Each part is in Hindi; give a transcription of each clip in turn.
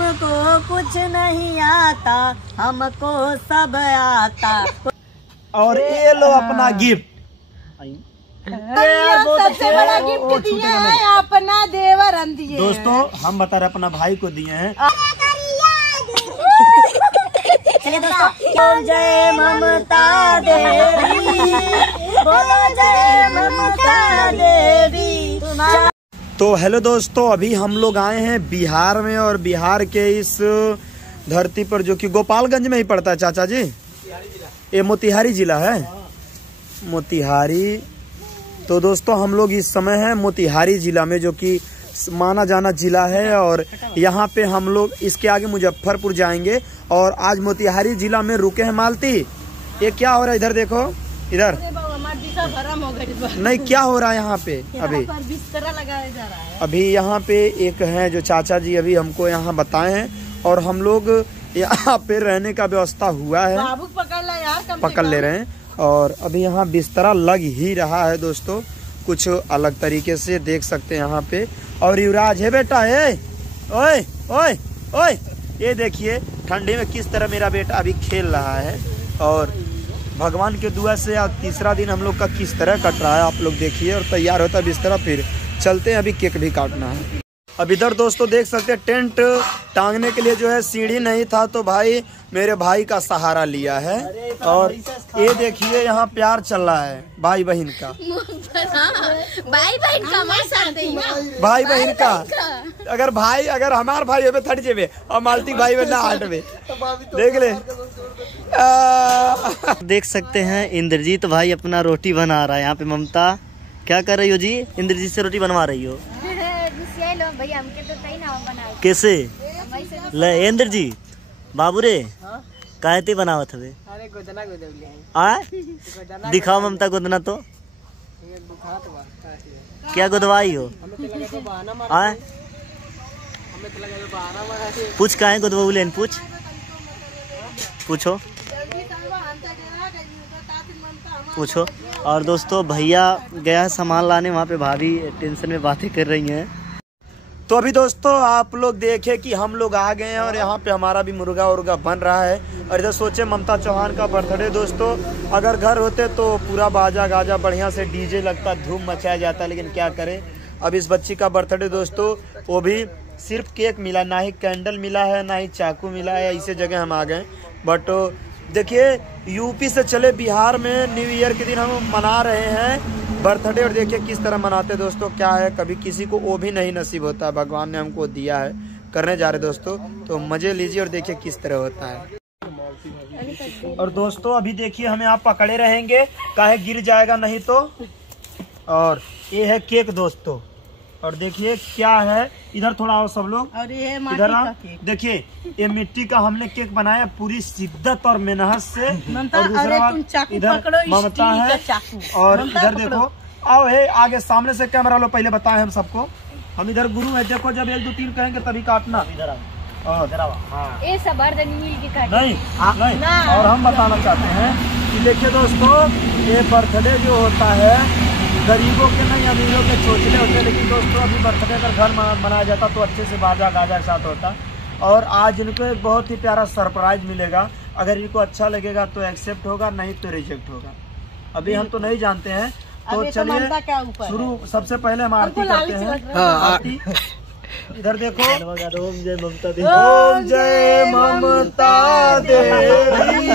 तुमको कुछ नहीं आता, हमको सब आता। और ये लो अपना गिफ्ट। सबसे बड़ा गिफ्ट दिए हैं अपना देवर दिए। दोस्तों हम बता रहे अपना भाई को दिए हैं। चलिए दोस्तों, जय ममता देवी, बोलो जय ममता देवी। तो हेलो दोस्तों, अभी हम लोग आए हैं बिहार में, और बिहार के इस धरती पर जो कि गोपालगंज में ही पड़ता है चाचा जी, ये मोतिहारी जिला है, मोतिहारी। तो दोस्तों हम लोग इस समय हैं मोतिहारी जिला में, जो कि माना जाना जिला है, और यहाँ पे हम लोग इसके आगे मुजफ्फरपुर जाएंगे। और आज मोतिहारी जिला में रुके हैं। मालती, ये क्या हो रहा है? इधर देखो, इधर नहीं, क्या हो रहा है यहाँ पे? अभी बिस्तर लगाया जा रहा है। अभी यहाँ पे एक है जो चाचा जी अभी हमको यहाँ बताए हैं, और हम लोग यहाँ पे रहने का व्यवस्था हुआ है, पकड़ ले रहे हैं। और अभी यहाँ बिस्तरा लग ही रहा है दोस्तों, कुछ अलग तरीके से देख सकते हैं यहाँ पे। और युवराज है बेटा, है ओए ओए ओए, ये देखिए ठंडी में किस तरह मेरा बेटा अभी खेल रहा है। और भगवान के दुआ से आज तीसरा दिन हम लोग का किस तरह कट रहा है, आप लोग देखिए। और तैयार होता है बिस्तरा, फिर चलते हैं, अभी केक भी काटना है। अब इधर दोस्तों देख सकते हैं टेंट टांगने के लिए जो है सीढ़ी नहीं था, तो भाई मेरे भाई का सहारा लिया है। और ये देखिए यहाँ प्यार चल रहा है भाई बहन का, भाई बहन का, भाई बहन का। अगर हमार भाई हो थर्ड जेबे और मालती भाई बहन आठ में, देख ले। देख सकते हैं इंद्रजीत भाई अपना रोटी बना रहा है। यहाँ पे ममता क्या कर रही हो जी? इंद्रजीत से रोटी बनवा रही हो? भैया हमके तो सही ना बनाए। कैसे ले इंद्रजीत बाबू रे, काहे बनावत हवे? अरे गोदना गोदवली आ दिखाओ ममता गोदना तो, क्या गोदवाई हो? आ पूछ काहे गोदवले, पूछो पूछो। और दोस्तों भैया गया है सामान लाने, वहाँ पे भाभी टेंशन में बातें कर रही हैं। तो अभी दोस्तों आप लोग देखे कि हम लोग आ गए हैं, और यहाँ पे हमारा भी मुर्गा उर्गा बन रहा है। और इधर सोचे ममता चौहान का बर्थडे दोस्तों, अगर घर होते तो पूरा बाजा गाजा बढ़िया से डीजे लगता, धूम मचाया जाता, लेकिन क्या करें। अब इस बच्ची का बर्थडे दोस्तों, वो भी सिर्फ केक मिला, ना ही कैंडल मिला है, ना ही चाकू मिला है। ऐसे जगह हम आ गए। बट देखिए यूपी से चले बिहार में न्यू ईयर के दिन हम मना रहे हैं बर्थडे, और देखिए किस तरह मनाते दोस्तों। क्या है, कभी किसी को वो भी नहीं नसीब होता है, भगवान ने हमको दिया है, करने जा रहे दोस्तों। तो मजे लीजिए और देखिए किस तरह होता है। और दोस्तों अभी देखिए हमें आप पकड़े रहेंगे, काहे गिर जाएगा नहीं तो। और ये है केक दोस्तों, और देखिए क्या है, इधर थोड़ा आओ सब लोग, और ये इधर आओ। देखिए ये मिट्टी का हमने केक बनाया पूरी शिद्दत और मेहनत से। और दूसरा बात इधर ममता है, और इधर देखो, आओ है आगे सामने से कैमरा लो, पहले बताए हम सबको। हम इधर गुरु है, देखो जब 1 2 3 कहेंगे तभी काटना। इधर आओ, ये सब नहीं। और हम बताना चाहते हैं कि देखिए दोस्तों, ये बर्थडे जो होता है गरीबों के नहीं अमीरों के चोचले होते हैं, लेकिन दोस्तों अभी बर्थडे अगर घर मनाया जाता तो अच्छे से बाजा गाजा के साथ होता। और आज इनको एक बहुत ही प्यारा सरप्राइज मिलेगा, अगर इनको अच्छा लगेगा तो एक्सेप्ट होगा, नहीं तो रिजेक्ट होगा। अभी हम तो नहीं जानते हैं, तो चलिए शुरू। सबसे पहले हम आरती करते हैं। आरती इधर देखो, ओम जय ममता देवी, ओम जय ममता देवी,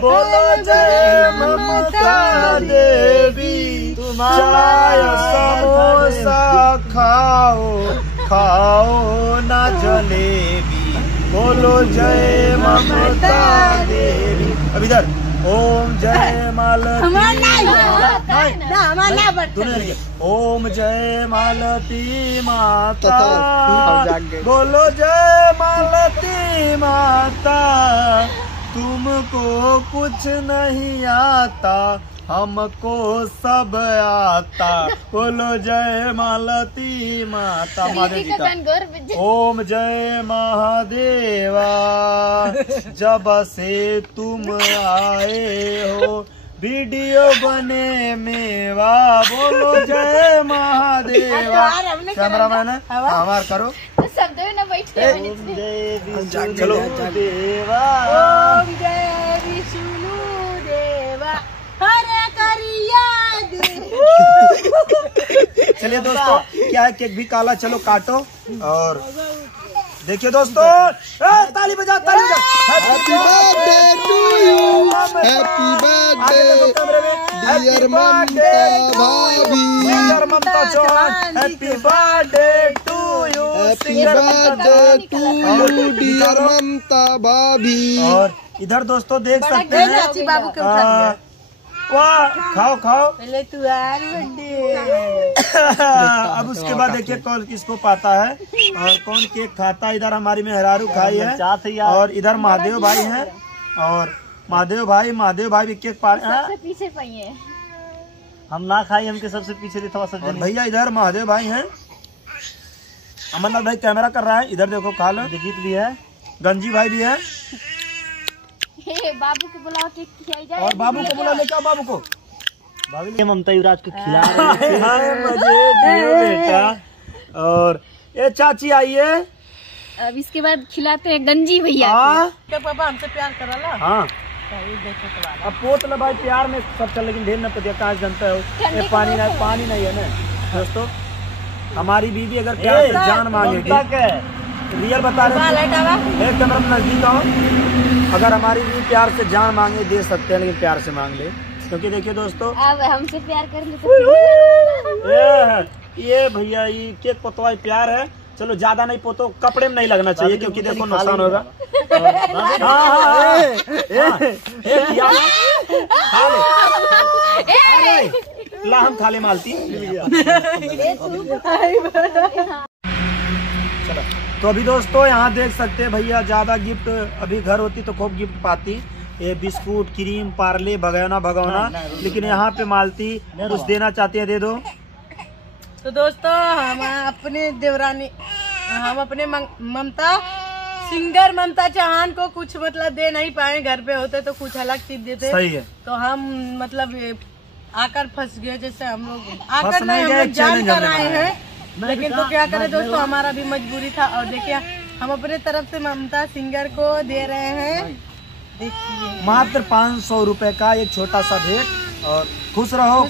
बोलो जय ममता देवी। चाय समोसा खाओ, खाओ ना जलेबी, बोलो जय ममता देवी। अब इधर ओम जय मालती, ओम जय मालती माता, बोलो जय मालती माता। तुमको कुछ नहीं आता, हमको सब आता, बोलो जय मालती माता। महादेव जी का ओम जय महादेवा, जब से तुम आए हो वीडियो बने मेवा, बोलो जय महादेवा। कैमरा मैन है हमार करो, चलो देवा ओम जय विष्णु देवा हरे करिया चलिए दोस्तों, क्या है केक भी काला, चलो काटो। और देखिए दोस्तों, ताली बजा, ताली बजा। Happy birthday to you, happy birthday dear Mamta bhabhi, singer Mamta Chauhan, happy birthday to you, happy birthday to you dear Mamta bhabhi. और इधर दोस्तों देख सकते हैं, चाची बाबू के उठा लिया। वाह, खाओ खाओ। पहले तू बर्थडे। अब उसके बाद देखिए कौन किसको पाता है और कौन केक खाता है। इधर हमारी मेहरारू खाई है और इधर महादेव भाई हैं और महादेव भाई भी केक पा रहे हैं। पीछे पाइए हम ना खाई, हमके सबसे पीछे थोड़ा सा और भैया इधर महादेव भाई हैं, अमरनाथ भाई कैमरा कर रहा है। इधर देखो खा लो, जीत भी है, गंजी भाई भी है बाबू के बुलाओ केक खिलाई जाए। और बाबू को बुला लेके आओ, बाबू को। ये ममता युवराज को खिला रहे हैं। हाय मजे दियो बेटा। और ये चाची आइए। अब इसके बाद खिलाते हैं गंजी भैया। क्या पापा हमसे प्यार करला? हाँ, देखो तो अब पोत लो भाई, प्यार में सब चल, लेकिन ढेर न पतिया कहाँ से जानता हो। ये पानी नहीं है ना दोस्तों। हमारी बीवी अगर प्यार से जान मांगेगी, रियल बता रहे एक कैमरा में नजदीक आओ, अगर हमारी बीवी प्यार से जान मांगे दे सकते हैं, लेकिन प्यार से मांग ले। क्योंकि देखिए दोस्तों, अब हमसे प्यार कर ले तो ये भैया ये केक पोतवाई प्यार है। चलो ज्यादा नहीं पोतो, कपड़े में नहीं लगना चाहिए क्योंकि देखो नुकसान होगा। ला हम खा ले मालती। चलो तो अभी दोस्तों यहाँ देख सकते हैं भैया, ज्यादा गिफ्ट अभी घर होती तो खूब गिफ्ट पाती, ये बिस्कुट, क्रीम, पार्ले, भगौना, लेकिन यहाँ पे मालती कुछ देना चाहती है, दे दो। तो दोस्तों हम अपने देवरानी, हम अपने ममता सिंगर ममता चौहान को कुछ मतलब दे नहीं पाए, घर पे होते तो कुछ अलग चीज देते। सही है। तो हम मतलब आकर फंस गए, जैसे हम लोग फंस आकर नहीं नहीं, गए, हम लोग जान चैलेंज कर हमने आए बनाया। हैं, लेकिन तो क्या करें दोस्तों, हमारा भी मजबूरी था। और देखिए हम अपने तरफ से ममता सिंगर को दे रहे हैं, देखिए मात्र 500 रुपए का एक छोटा सा भेंट। और खुश रहो,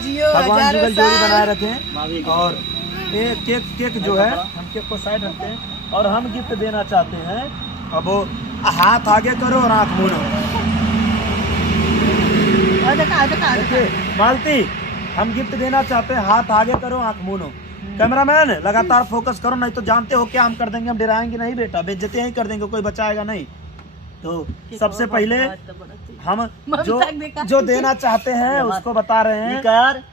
जियो, भगवान हजारों जुगल जोड़ी साल। बनाए रखें। और ये केक जो है, हम केक को साइड रखते हैं और हम गिफ्ट देना चाहते हैं। अब वो हाथ आगे करो और आंख मूंदो। मालती, हम गिफ्ट देना चाहते हैं, हाथ आगे करो, आंख मूंदो। कैमरामैन लगातार फोकस करो, नहीं तो जानते हो क्या हम कर देंगे, हम डराएंगे नहीं बेटा, बेइज्जती ही कर देंगे, कोई बचाएगा नहीं। तो सबसे पहले हम जो देना चाहते हैं उसको बता रहे हैं,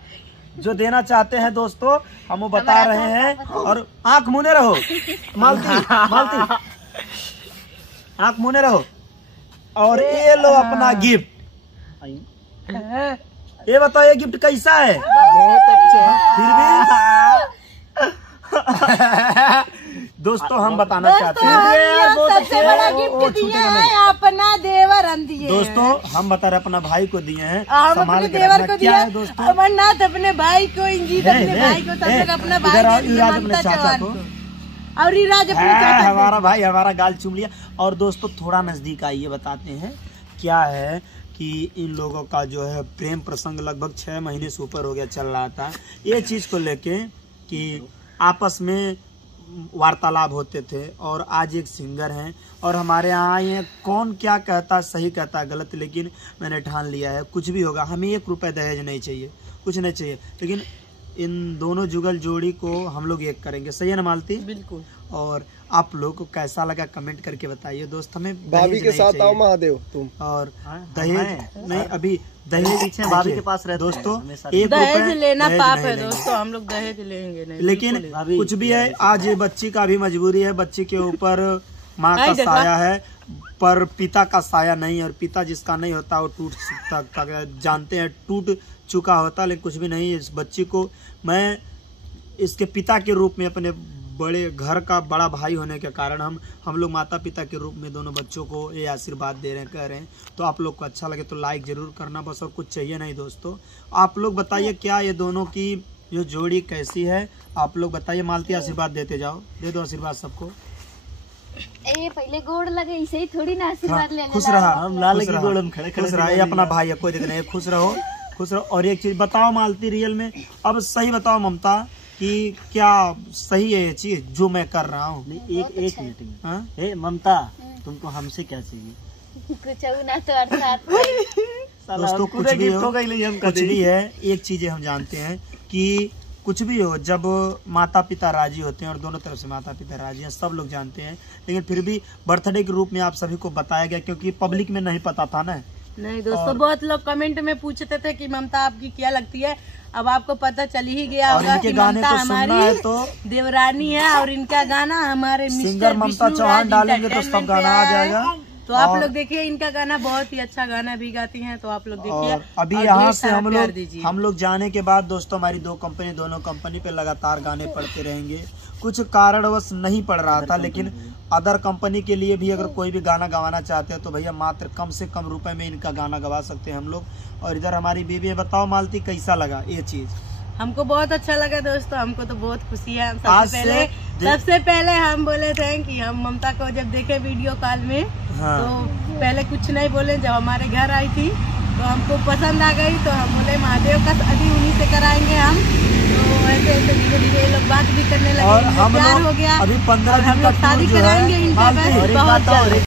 जो देना चाहते हैं दोस्तों हम वो बता रहे हैं। और आंख मूंदे रहो मालती आंख मूंदे रहो। और ये लो अपना गिफ्ट। ये बताओ ये गिफ्ट कैसा है? फिर भी दोस्तों हम बताना चाहते हैं, सबसे बड़ा गिफ्ट दिया है अपना देवर हम दिए। दोस्तों हम बता रहे अपना भाई को दिए हैं, हम संभाल अपने के देवर रखना। को क्या दिया है दोस्तों? अमरनाथ अपने भाई को, इंजीत अपने भाई को, तब तक अपना भाई इधर आओ, दे दिया युवराज अपने ममता चाचा चौहान को। को। और युवराज अपने है, चाचा को। हमारा भाई हमारा गाल चूम लिया। और दोस्तों थोड़ा नजदीक आइए, बताते हैं क्या है कि इन लोगों का जो है प्रेम प्रसंग लगभग 6 महीने से ऊपर हो गया चल रहा था, ये चीज को लेके कि आपस में वार्तालाप होते थे। और आज एक सिंगर हैं और हमारे यहाँ आए हैं, कौन क्या कहता सही कहता है गलत, लेकिन मैंने ठान लिया है कुछ भी होगा, हमें 1 रुपये दहेज नहीं चाहिए, कुछ नहीं चाहिए, लेकिन इन दोनों जुगल जोड़ी को हम लोग एक करेंगे। सही है ना मालती? बिल्कुल। और आप लोग को कैसा लगा कमेंट करके बताइए दोस्त। हमें भाभी के साथ आओ महादेव तुम। और दहेज नहीं, अभी दहेज भाभी के पास रहते दोस्तों, हैं, 1 दहेज रुपए लेना दहेज पाप नहीं है लेंगे। दोस्तों, हम लोग दहेज लेंगे नहीं। लेकिन भाभी कुछ भी है, आज ये बच्ची का भी मजबूरी है, बच्ची के ऊपर माँ का नहीं देखा। साया है पर पिता का साया नहीं, और पिता जिसका नहीं होता वो टूट सकता, जानते हैं टूट चुका होता, लेकिन कुछ भी नहीं। इस बच्ची को मैं इसके पिता के रूप में, अपने बड़े घर का बड़ा भाई होने के कारण हम लोग माता पिता के रूप में दोनों बच्चों को ये आशीर्वाद दे रहे हैं, कह रहे हैं। तो आप लोग को अच्छा लगे तो लाइक जरूर करना, बस और कुछ चाहिए नहीं दोस्तों। आप लोग बताइए क्या ये दोनों की जो जोड़ी कैसी है, आप लोग बताइए। मालती आशीर्वाद देते जाओ, दे दो आशीर्वाद सबको। ये पहले गोड़ लगे, इसे ही थोड़ी ना आशीर्वाद लेने खुश रहा, हम लाल खुश की रहा, गोड़ हम खड़े खुश रहा। ये अपना भाई है, कोई दिक्कत नहीं है, खुश रहो, खुश रहो। और एक चीज बताओ मालती, रियल में अब सही बताओ ममता कि क्या सही है ये चीज जो मैं कर रहा हूँ? एक मिनट, हाँ? ए ममता, तुमको हमसे क्या चाहिए? कुछ ना तो अर्थात भाई। दोस्तों कुछ भी हो, कुछ भी है, एक चीज हम जानते हैं कि कुछ भी हो, जब माता पिता राजी होते हैं और दोनों तरफ से माता पिता राजी हैं, सब लोग जानते हैं, लेकिन फिर भी बर्थडे के रूप में आप सभी को बताया गया क्योंकि पब्लिक में नहीं पता था ना। नहीं दोस्तों, बहुत लोग कमेंट में पूछते थे कि ममता आपकी क्या लगती है। अब आपको पता चल ही गया और होगा इनके कि गाने ममता को सुनना है हमारी तो देवरानी है और इनका गाना हमारे सिंगर ममता चौहान डालेंगे तो सब गाना आ जाएगा। तो आप लोग देखिए, इनका गाना बहुत ही अच्छा गाना भी गाती हैं, तो आप लोग देखिए। और अभी और यहाँ ढेर से सारा प्यार दीजिए। हम लोग जाने के बाद दोस्तों हमारी दोनों कंपनी पे लगातार गाने पड़ते रहेंगे। कुछ कारणवश नहीं पड़ रहा था, लेकिन अदर कंपनी के लिए भी अगर कोई भी गाना गवाना चाहते हैं तो भैया मात्र कम से कम रुपए में इनका गाना गवा सकते हैं हम लोग। और इधर हमारी बीबी है। बताओ मालती, कैसा लगा ये चीज? हमको बहुत अच्छा लगा दोस्तों, हमको तो बहुत खुशी है। आज सबसे पहले हम बोले थे कि हम ममता को जब देखे वीडियो कॉल में, हाँ। तो पहले कुछ नहीं बोले। जब हमारे घर आई थी तो हमको पसंद आ गई, तो हम बोले महादेव का शादी उन्हीं से कराएंगे हम। तो ऐसे ऐसे धीरे धीरे लोग बात भी करने लगे, और हम प्यार लोग हो गया। अभी 15 हम दिन का लोग शादी टूर जो है, कराएंगे इनका मालती, बस बहुत जल्द।